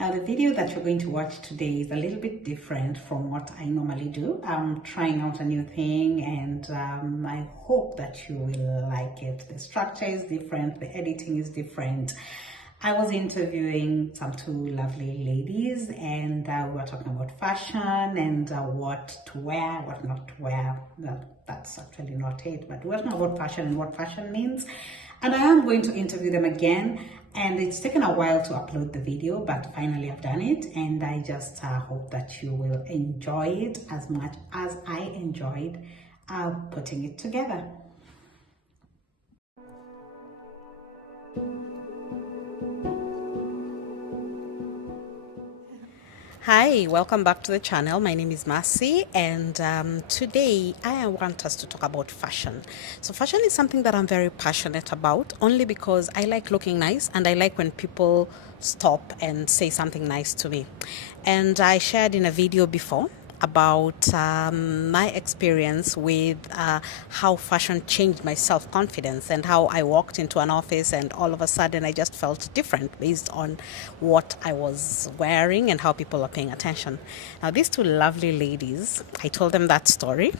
Now, the video that you're going to watch today is a little bit different from what I normally do. I'm trying out a new thing, and I hope that you will like it. The structure is different, the editing is different. I was interviewing some two lovely ladies, and we were talking about fashion and what to wear, what not to wear. That's actually not it, but we're talking about fashion and what fashion means. And I am going to interview them again, and it's taken a while to upload the video, but finally I've done it, and I just hope that you will enjoy it as much as I enjoyed putting it together. Hi, welcome back to the channel. My name is Mercy, and today I want us to talk about fashion. So fashion is something that I'm very passionate about, only because I like looking nice and I like when people stop and say something nice to me. And I shared in a video before about my experience with how fashion changed my self-confidence, and how I walked into an office and all of a sudden I just felt different based on what I was wearing and how people are paying attention. Now, these two lovely ladies, I told them that story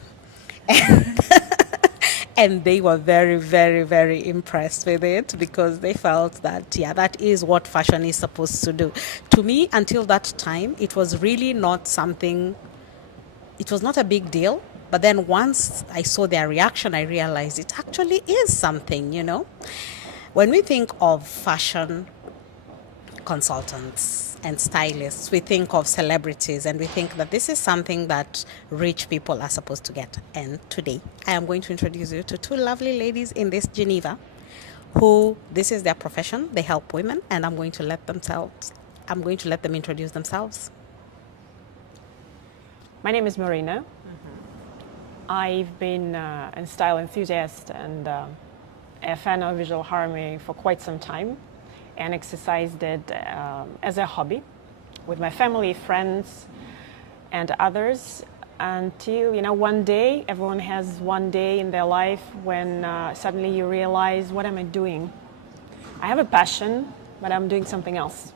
and they were very, very, very impressed with it, because they felt that, yeah, that is what fashion is supposed to do. To me, until that time, it was really not something, it was not a big deal. But then once I saw their reaction, I realized it actually is something, you know. When we think of fashion consultants and stylists, we think of celebrities, and we think that this is something that rich people are supposed to get. And today I am going to introduce you to two lovely ladies in this Geneva who, this is their profession. They help women, and I'm going to let them introduce themselves. My name is Marina. I've been a style enthusiast and a fan of visual harmony for quite some time, and exercised it as a hobby with my family, friends, and others, until, you know, one day, everyone has one day in their life when suddenly you realize, what am I doing? I have a passion, but I'm doing something else.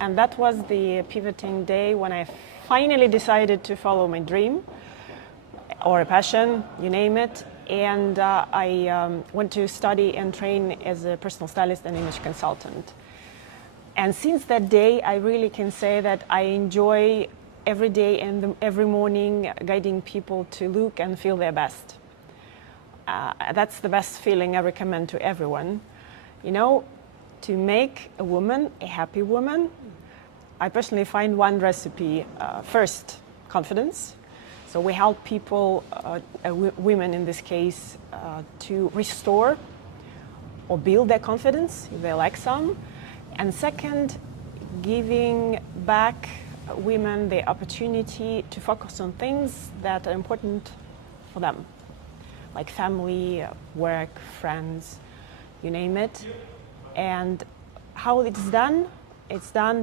And that was the pivoting day when I finally decided to follow my dream or a passion, you name it. And I went to study and train as a personal stylist and image consultant. And since that day, I really can say that I enjoy every day and every morning guiding people to look and feel their best. That's the best feeling I recommend to everyone. You know, to make a woman a happy woman, I personally find one recipe. First, confidence. So we help people, women in this case, to restore or build their confidence if they lack some. And second, giving back women the opportunity to focus on things that are important for them, like family, work, friends, you name it. And how it's done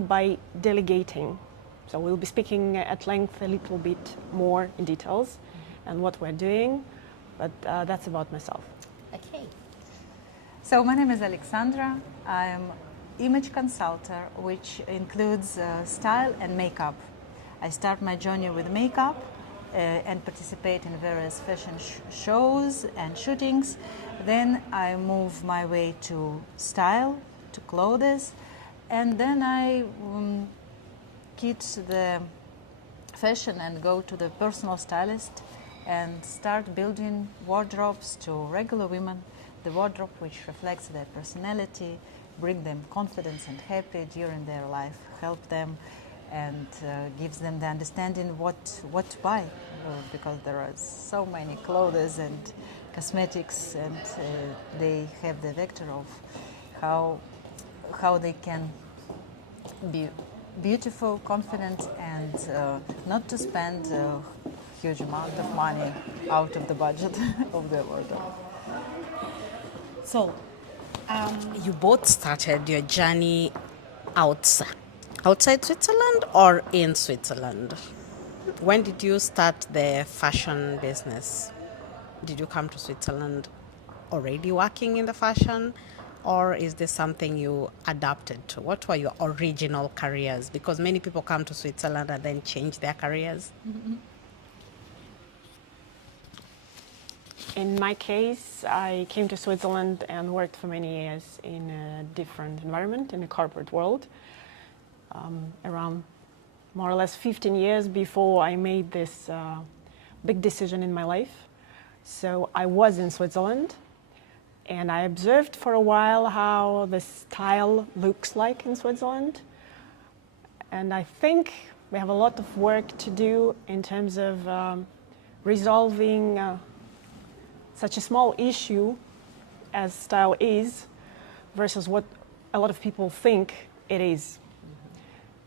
by delegating. So we'll be speaking at length a little bit more in details and what we're doing, but that's about myself. Okay. So my name is Alexandra. I'm image consultant, which includes style and makeup. I start my journey with makeup and participate in various fashion shows and shootings. Then I move my way to style, to clothes, and then I quit the fashion and go to the personal stylist and start building wardrobes to regular women, the wardrobe which reflects their personality, bring them confidence and happy during their life, help them, and gives them the understanding what to buy, because there are so many clothes and cosmetics, and they have the vector of how they can be beautiful, confident, and not to spend a huge amount of money out of the budget of their wardrobe. So, you both started your journey outside Switzerland or in Switzerland? When did you start the fashion business? Did you come to Switzerland already working in the fashion, or is this something you adapted to? What were your original careers? Because many people come to Switzerland and then change their careers. In my case, I came to Switzerland and worked for many years in a different environment, in the corporate world, around more or less 15 years before I made this big decision in my life. So I was in Switzerland, and I observed for a while how the style looks like in Switzerland. And I think we have a lot of work to do in terms of resolving such a small issue as style is versus what a lot of people think it is.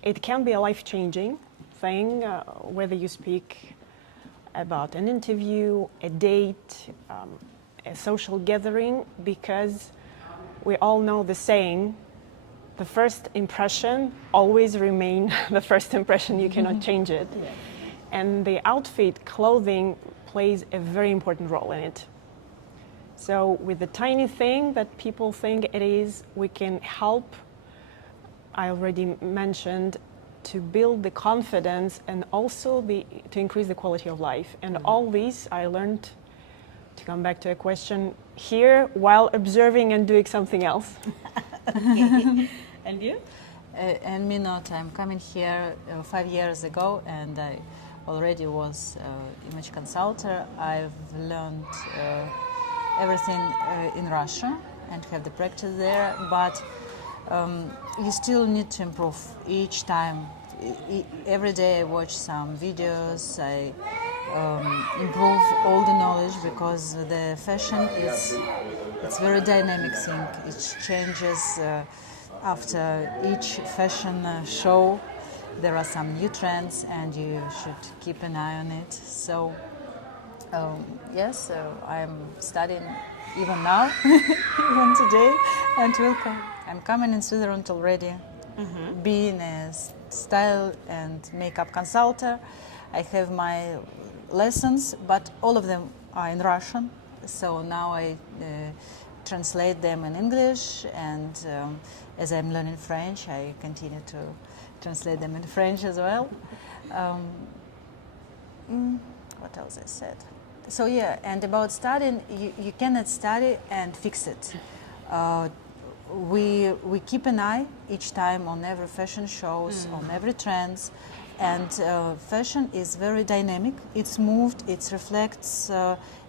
It can be a life-changing thing, whether you speak about an interview, a date, a social gathering, because we all know the saying, the first impression always remain the first impression, you cannot change it. Yes. And the outfit, clothing, plays a very important role in it. So with the tiny thing that people think it is, we can help, I already mentioned, to build the confidence and also to increase the quality of life. And all this I learned, to come back to a question, here while observing and doing something else. Okay. And you? And me not. I'm coming here 5 years ago, and I already was image consultant. I've learned everything in Russia and have the practice there, but you still need to improve each time. Every day I watch some videos, I improve all the knowledge, because the fashion it's very dynamic thing. It changes after each fashion show. There are some new trends and you should keep an eye on it. So yes, I'm studying even now, even today, and I'm coming in Switzerland already, being a style and makeup consultant. I have my lessons, but all of them are in Russian. So now I translate them in English, and as I'm learning French, I continue to translate them in French as well. What else I said? So yeah, and about studying, you cannot study and fix it. We keep an eye each time on every fashion shows, on every trends, and fashion is very dynamic. It's moved, it reflects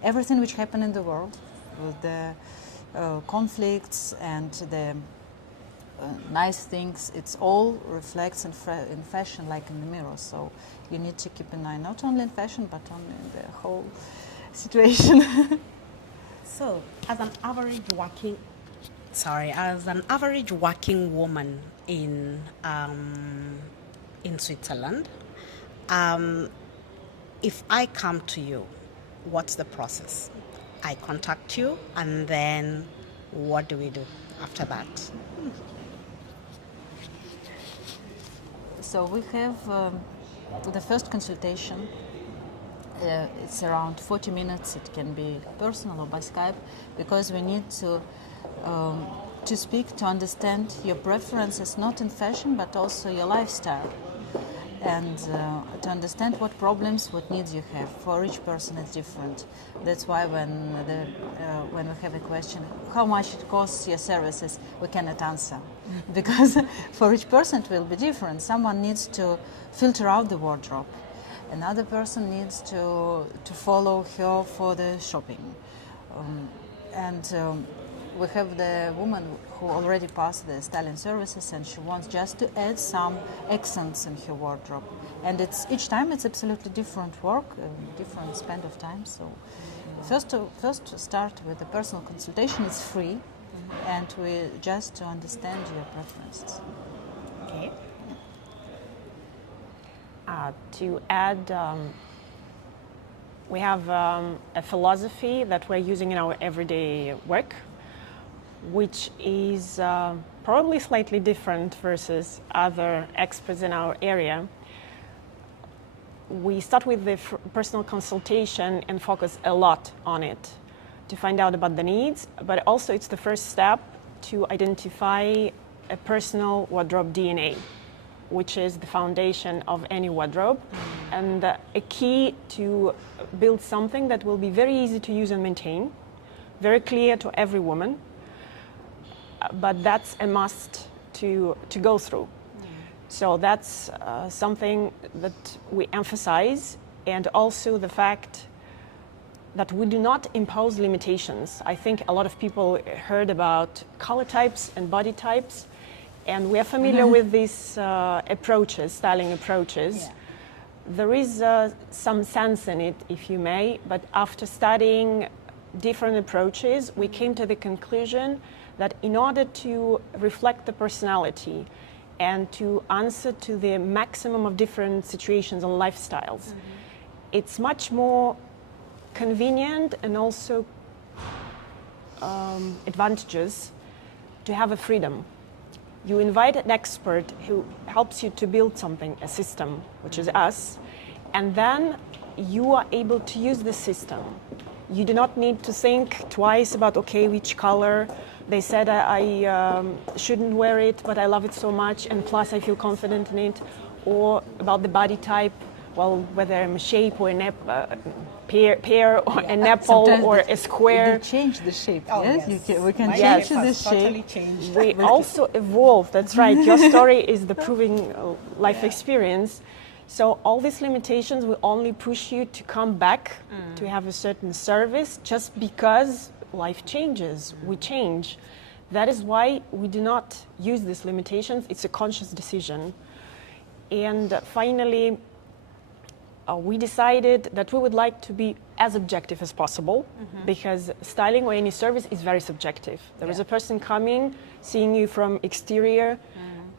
everything which happened in the world, with the conflicts and the nice things. It's all reflects in fashion, like in the mirror. So you need to keep an eye not only in fashion, but on the whole situation. So, as an average working woman in Switzerland, if I come to you, what's the process? I contact you, and then what do we do after that? So we have the first consultation. It's around 40 minutes. It can be personal or by Skype, because we need to speak, to understand your preferences, not in fashion, but also your lifestyle, and to understand what problems, what needs you have. For each person it's different. That's why when we have a question, how much it costs your services, we cannot answer, because for each person it will be different. Someone needs to filter out the wardrobe. Another person needs to follow her for the shopping. We have the woman who already passed the styling services, and she wants just to add some accents in her wardrobe. And each time it's absolutely different work, different spend of time. So first start with the personal consultation. It's free, and we just to understand your preferences. Okay. To add, we have a philosophy that we're using in our everyday work, which is probably slightly different versus other experts in our area. We start with the personal consultation and focus a lot on it to find out about the needs, but also it's the first step to identify a personal wardrobe DNA, which is the foundation of any wardrobe, and a key to build something that will be very easy to use and maintain, very clear to every woman, but that's a must to go through. So that's something that we emphasize, and also the fact that we do not impose limitations. I think a lot of people heard about color types and body types, and we are familiar with these approaches, styling approaches. Yeah. There is some sense in it, if you may, but after studying different approaches, we came to the conclusion that in order to reflect the personality and to answer to the maximum of different situations and lifestyles, it's much more convenient and also advantageous to have a freedom. You invite an expert who helps you to build something, a system, which is us, and then you are able to use the system. You do not need to think twice about, okay, which color. They said I shouldn't wear it, but I love it so much, and plus I feel confident in it. Or about the body type, well, whether I'm a shape or a pear or an apple Sometimes or a square. They change the shape. Oh, yes, yes. We can My change shape the has totally shape. changed. We also evolve, that's right. Your story is the proving life experience. So all these limitations will only push you to come back to have a certain service just because life changes, we change. That is why we do not use these limitations. It's a conscious decision. And finally, we decided that we would like to be as objective as possible because styling or any service is very subjective. There is a person coming, seeing you from exterior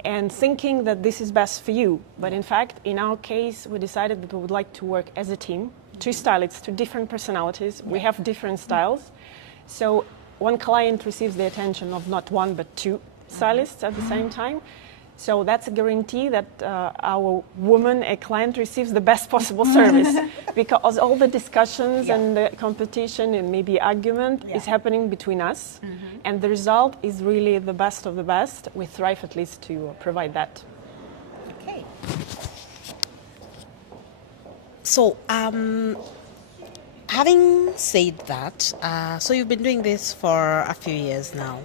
and thinking that this is best for you. But in fact, in our case, we decided that we would like to work as a team, two stylists, two different personalities. We have different styles. So one client receives the attention of not one, but two stylists at the same time. So that's a guarantee that our woman, a client, receives the best possible service because all the discussions and the competition and maybe argument is happening between us. And the result is really the best of the best. We thrive at least to provide that. Okay. So, having said that, so you've been doing this for a few years now.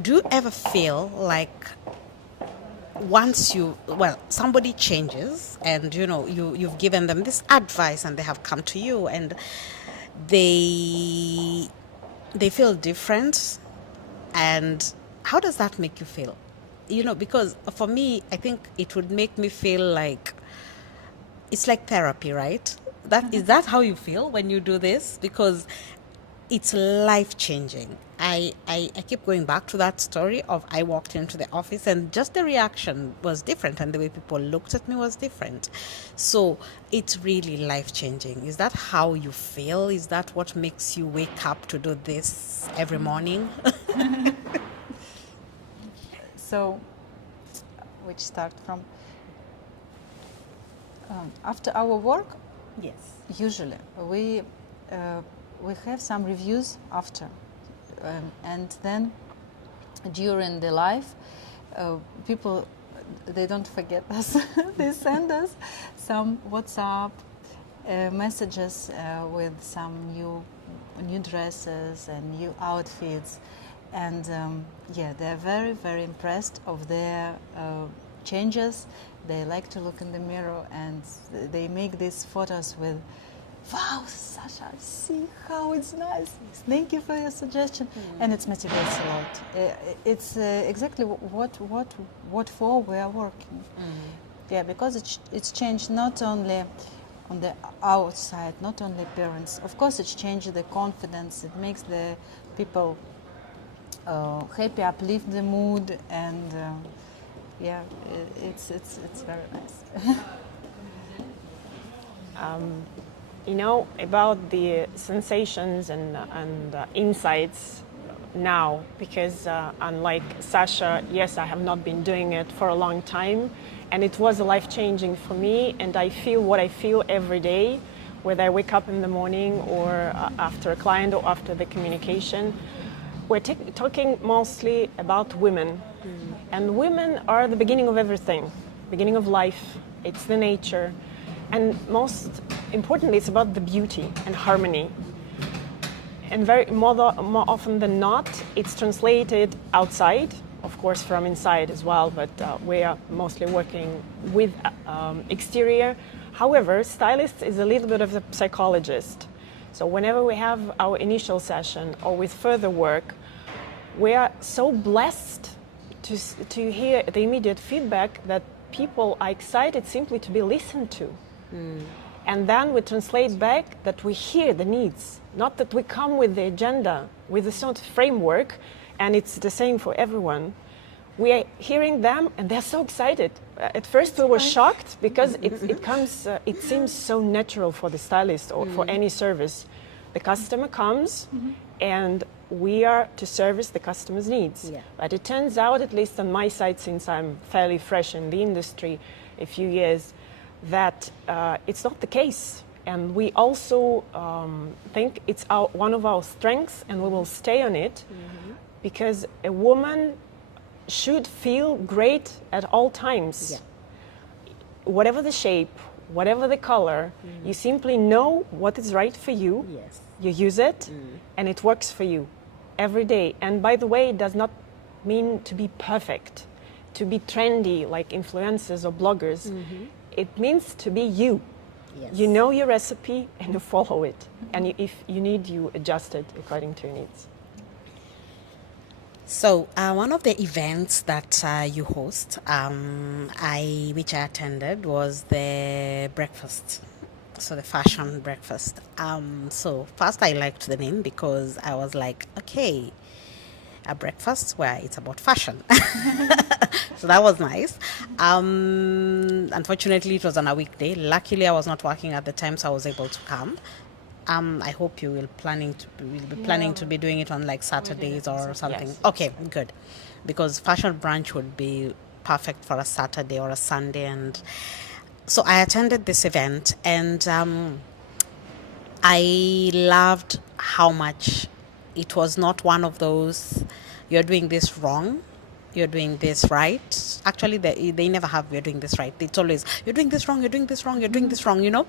Do you ever feel like somebody changes and you've given them this advice and they have come to you and they feel different, and how does that make you feel? Because for me, I think it would make me feel like it's like therapy, right? Is that how you feel when you do this? Because it's life-changing. I keep going back to that story of I walked into the office and just the reaction was different and the way people looked at me was different. So it's really life-changing. Is that how you feel? Is that what makes you wake up to do this every morning? So, which start from after our work. Yes. Usually, we have some reviews after, and then during the life, people, they don't forget us. They send us some WhatsApp messages with some new dresses and new outfits, and they're very, very impressed of their changes. They like to look in the mirror and they make these photos with, wow, Sasha, see how it's nice. Thank you for your suggestion. And it motivates a lot. It's exactly what for we are working. Yeah, because it's changed not only on the outside, not only appearance. Of course, it's changed the confidence. It makes the people happy, uplift the mood, and it's very nice. About the sensations and insights now, because unlike Sasha, yes, I have not been doing it for a long time, and it was life-changing for me, and I feel what I feel every day whether I wake up in the morning or after a client or after the communication. We're talking mostly about women. And women are the beginning of everything, beginning of life. It's the nature. And most importantly, it's about the beauty and harmony. And more often than not, it's translated outside, of course from inside as well, but we are mostly working with exterior. However, stylist is a little bit of a psychologist. So whenever we have our initial session or with further work, we are so blessed to hear the immediate feedback that people are excited simply to be listened to. And then we translate back that we hear the needs, not that we come with the agenda, with a sort of framework, and it's the same for everyone. We are hearing them, and they're so excited. At first, we were shocked because it seems so natural for the stylist or for any service. The customer comes, and we are to service the customer's needs. Yeah. But it turns out, at least on my side, since I'm fairly fresh in the industry, a few years, that it's not the case. And we also think it's one of our strengths, and we will stay on it, because a woman should feel great at all times. Yeah. Whatever the shape, whatever the color, you simply know what is right for you. Yes. You use it, and it works for you every day. And by the way, it does not mean to be perfect, to be trendy like influencers or bloggers. It means to be you. Yes. You know your recipe and you follow it. And if you need, you adjust it according to your needs. So one of the events that you host, which I attended, was the breakfast. So the fashion breakfast. So first I liked the name because I was like, okay, a breakfast where it's about fashion. So that was nice. Unfortunately, it was on a weekday. Luckily, I was not working at the time, so I was able to come. I hope you will be planning to be doing it on like Saturdays or something. Yes. Okay, good. Because fashion brunch would be perfect for a Saturday or a Sunday. And so I attended this event, and I loved how much it was not one of those, you're doing this wrong, you're doing this right. Actually, they never have, you're doing this right. It's always, you're doing this wrong, you're doing this wrong, you're doing this wrong, you know.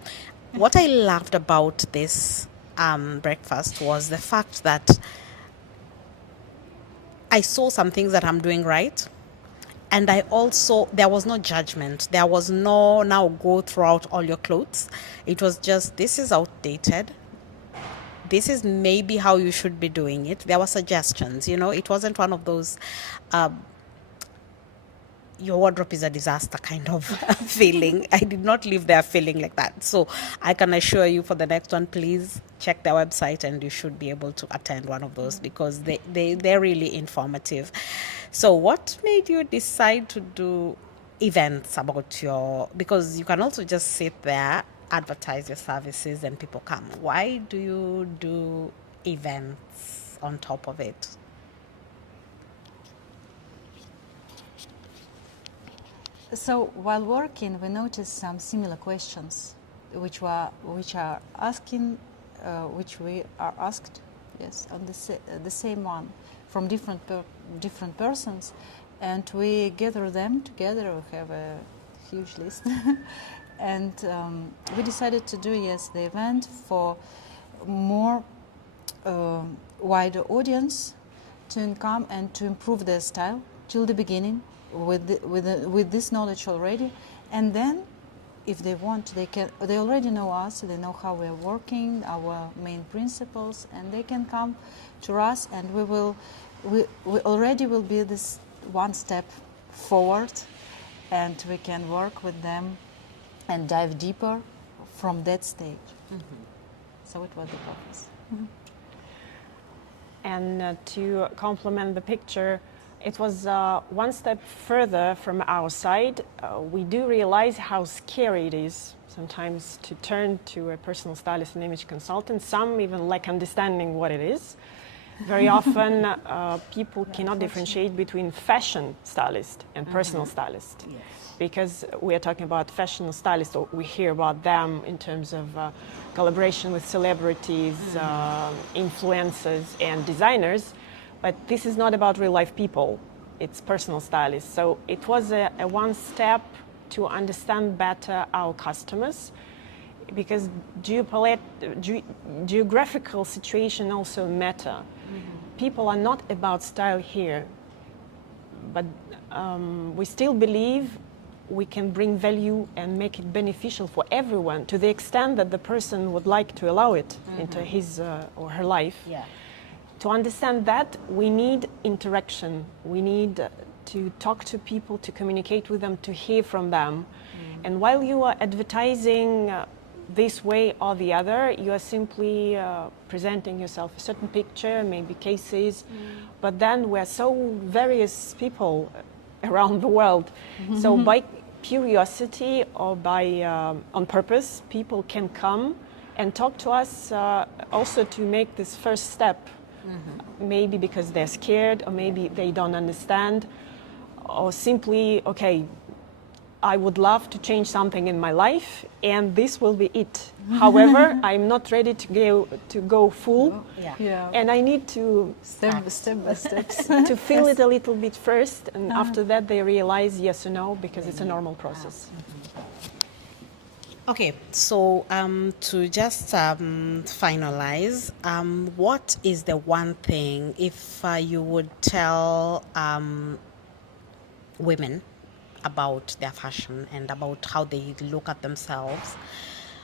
What I loved about this breakfast was the fact that I saw some things that I'm doing right. And I also, there was no judgment. There was no, now go throughout all your clothes. It was just, this is outdated. This is maybe how you should be doing it. There were suggestions, you know. It wasn't one of those, your wardrobe is a disaster kind of feeling. I did not leave there feeling like that. So I can assure you, for the next one, please check their website and you should be able to attend one of those, because they're really informative. So what made you decide to do events about because you can also just sit there, advertise your services, and people come. Why do you do events on top of it? So while working, we noticed some similar questions, which we are asked, yes, on the same one, from different persons, and we gather them together. We have a huge list, and we decided to do the event for more wider audience to come and to improve their style till the beginning. With this knowledge already, and then if they want, they already know us, they know how we're working, our main principles, and they can come to us, and we already will be this one step forward, and we can work with them and dive deeper from that stage. So it was the purpose. And to complement the picture, it was one step further from our side. We do realize how scary it is sometimes to turn to a personal stylist and image consultant. Some even lack understanding what it is. Very often, people cannot differentiate between fashion stylist and personal stylist. Yes. Because we are talking about fashion stylists, or we hear about them in terms of collaboration with celebrities, influencers, and designers. But this is not about real life people, it's personal stylists. So it was a one step to understand better our customers, because geographical situation also matter. People are not about style here, but we still believe we can bring value and make it beneficial for everyone to the extent that the person would like to allow it into his or her life. Yeah. To understand that, we need interaction. We need to talk to people, to communicate with them, to hear from them. And while you are advertising this way or the other, you are simply presenting yourself a certain picture, maybe cases, but then we're so various people around the world. So by curiosity or by on purpose, people can come and talk to us also to make this first step. Maybe because they're scared, or maybe they don't understand, or simply, okay, I would love to change something in my life, and this will be it. However, I'm not ready to go full, Yeah. and I need to Step by step. to feel it a little bit first, and after that they realize yes or no, because it's a normal process. Okay, so to just finalize, what is the one thing, if you would tell women about their fashion and about how they look at themselves,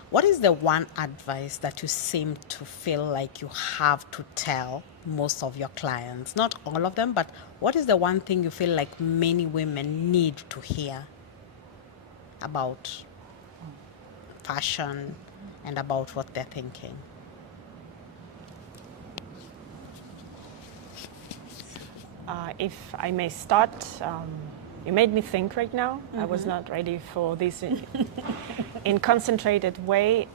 what is the one advice that you seem to feel like you have to tell most of your clients? Not all of them, but what is the one thing you feel like many women need to hear about fashion and about what they're thinking? If I may start, you made me think right now. I was not ready for this in concentrated way,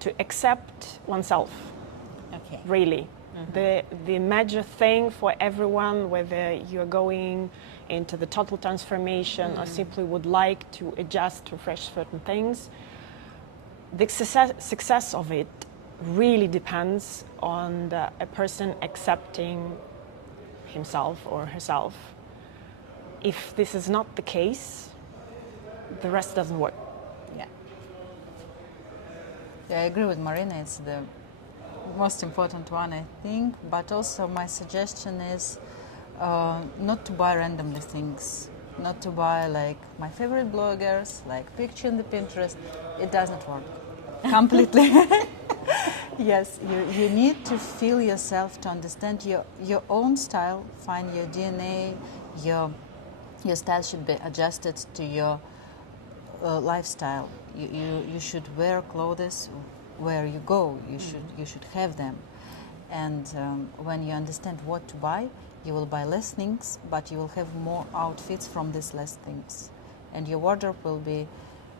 to accept oneself, Okay. really. The major thing for everyone, whether you're going into the total transformation or simply would like to adjust, refresh certain things, the success of it really depends on a person accepting himself or herself. If this is not the case, the rest doesn't work. Yeah, I agree with Marina. It's the most important one, I think. But also, my suggestion is not to buy randomly things, not to buy like my favorite bloggers, like picture in the Pinterest. It doesn't work completely. Yes, you need to feel yourself, to understand your own style, find your DNA. Your style should be adjusted to your lifestyle. You should wear clothes where you go. You should have them, and when you understand what to buy, you will buy less things, but you will have more outfits from these less things, and your wardrobe will be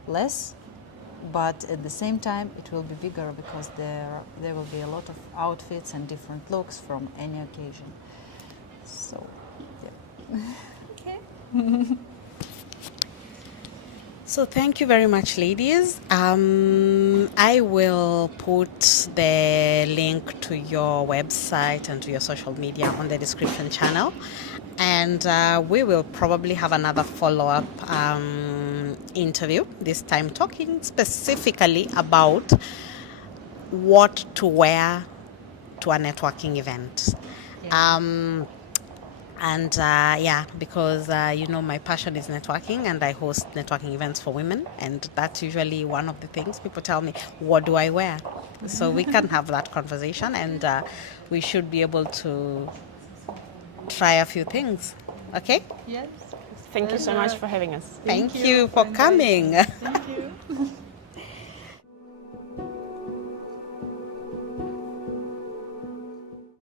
less, but at the same time it will be bigger, because there will be a lot of outfits and different looks from any occasion. So, yeah. Okay. So thank you very much, ladies. I will put the link to your website and to your social media on the description channel. And we will probably have another follow-up interview, this time talking specifically about what to wear to a networking event. Yeah. Because my passion is networking, and I host networking events for women, and that's usually one of the things people tell me, what do I wear? So we can have that conversation, and we should be able to try a few things. Okay? Yes. Thank you so much for having us. Thank you for coming. Thank